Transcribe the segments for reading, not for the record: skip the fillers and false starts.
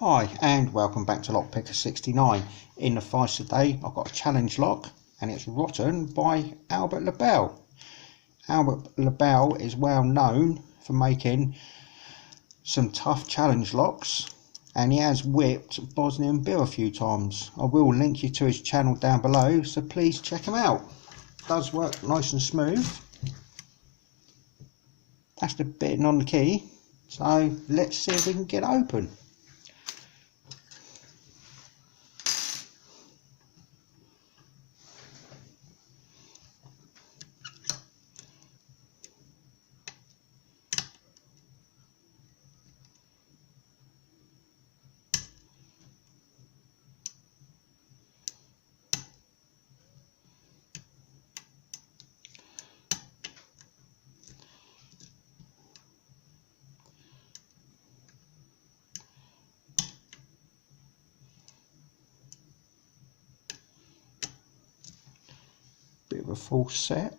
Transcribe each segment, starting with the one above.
Hi and welcome back to Lockpicker 69. In the fight today I've got a challenge lock and it's Rotten by lebel. Lebel is well known for making some tough challenge locks and he has whipped Bosnian beer a few times. I will link you to his channel down below, so please check him out. Does work nice and smooth. That's the bitting on the key, so let's see if we can get it open. Bit of a full set.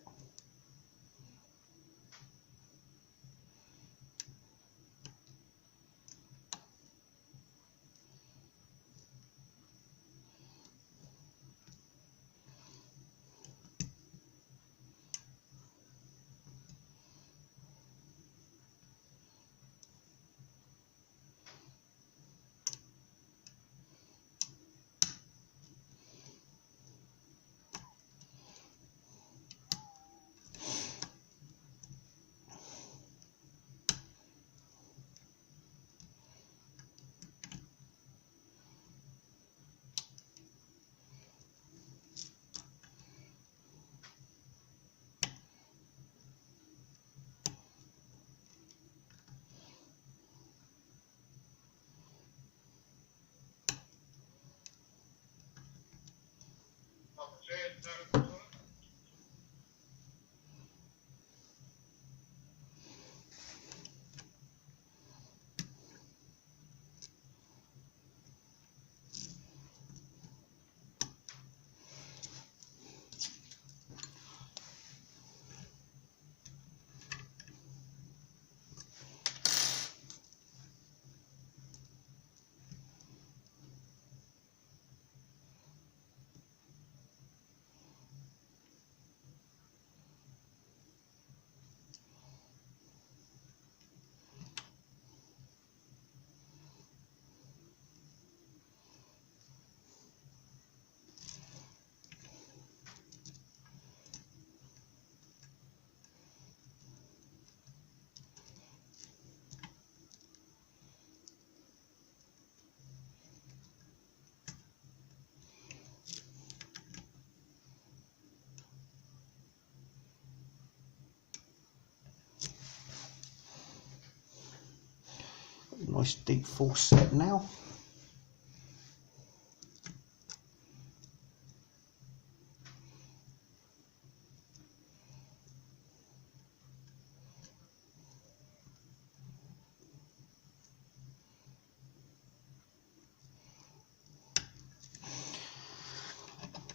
Nice deep full set now.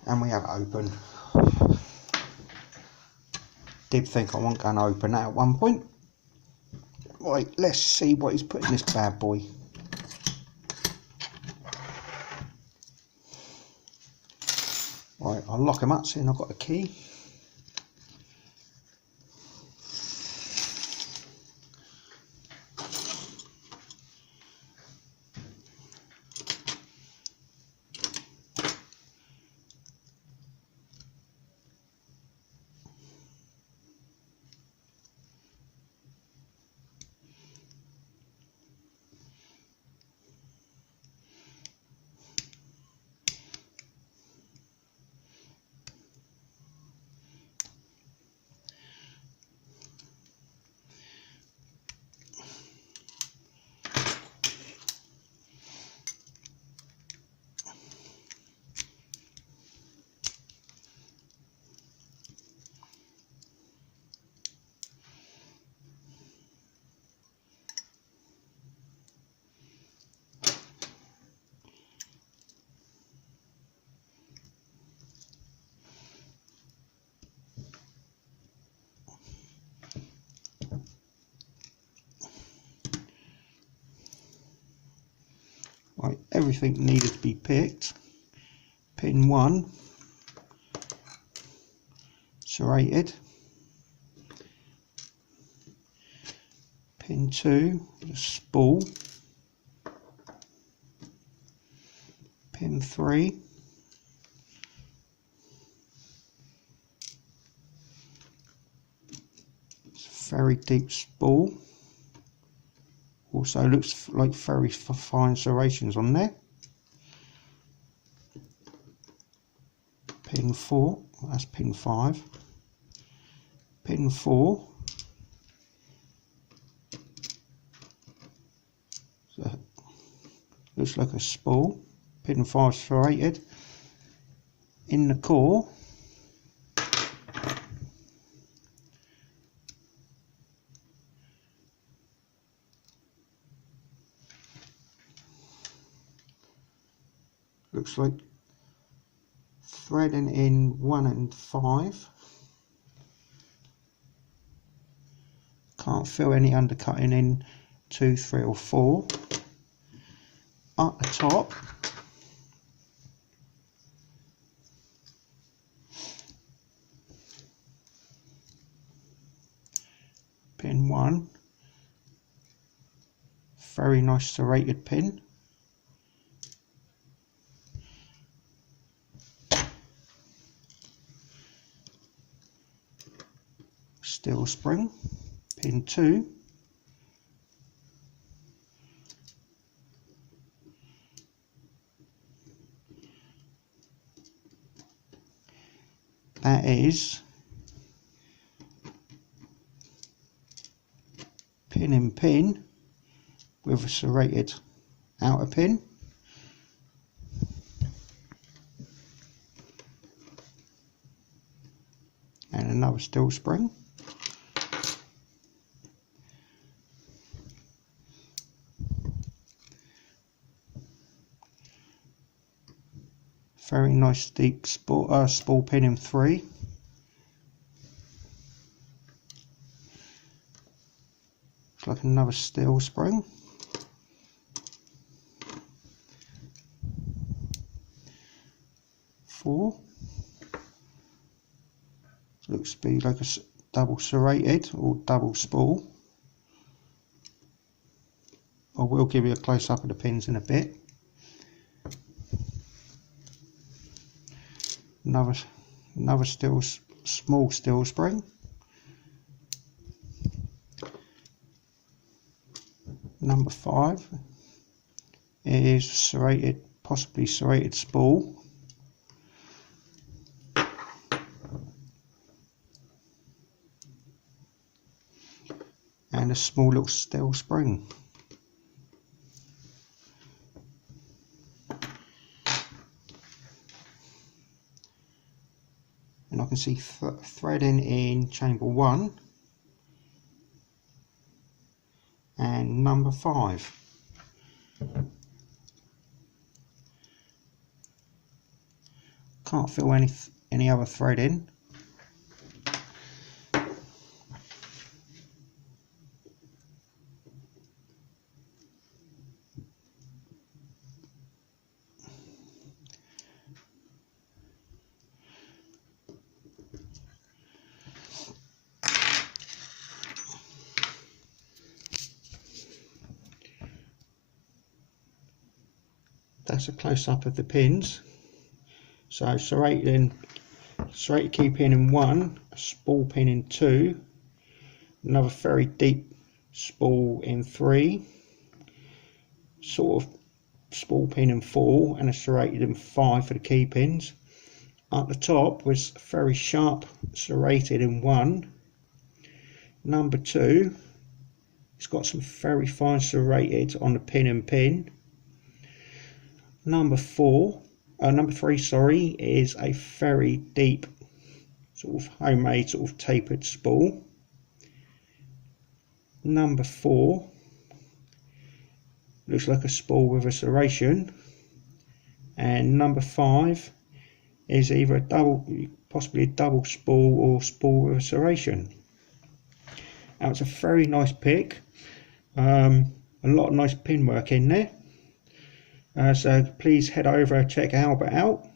And we have it open. Did think I wasn't going to open that at one point. Right, let's see what he's put in this bad boy. Right, I'll lock him up, seeing I've got a key. Right, everything needed to be picked. Pin 1 serrated. Pin 2 a spool. Pin 3 very deep spool. Also looks like very fine serrations on there. Pin 4, that's pin 5. Pin 4, so looks like a spool. Pin 5 serrated. In the core, looks like threading in 1 and 5. Can't feel any undercutting in 2, 3 or 4. At the top, pin 1, very nice serrated pin. Steel spring. Pin 2, that is pin and pin with a serrated outer pin, and another steel spring. Very nice deep spool pin in 3. Looks like another steel spring. Four. Looks to be like a double serrated or double spool. I will give you a close up of the pins in a bit. Another small steel spring. Number 5 is serrated, possibly serrated spool. And a small little steel spring. And I can see threading in chamber 1 and number 5. Can't feel any other threading. That's a close-up of the pins. So serrated key pin in 1, a spool pin in 2, another very deep spool in 3, sort of spool pin in 4, and a serrated in 5 for the key pins. At the top was very sharp serrated in 1. Number 2, it's got some very fine serrated on the pin and pin. Number 3, sorry, is a very deep sort of homemade sort of tapered spool. Number 4 looks like a spool with a serration, and number 5 is either possibly a double spool or spool with a serration. Now it's a very nice pick, a lot of nice pin work in there. So please head over, check Albert out,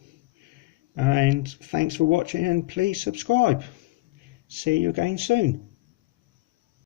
and thanks for watching, and please subscribe. See you again soon.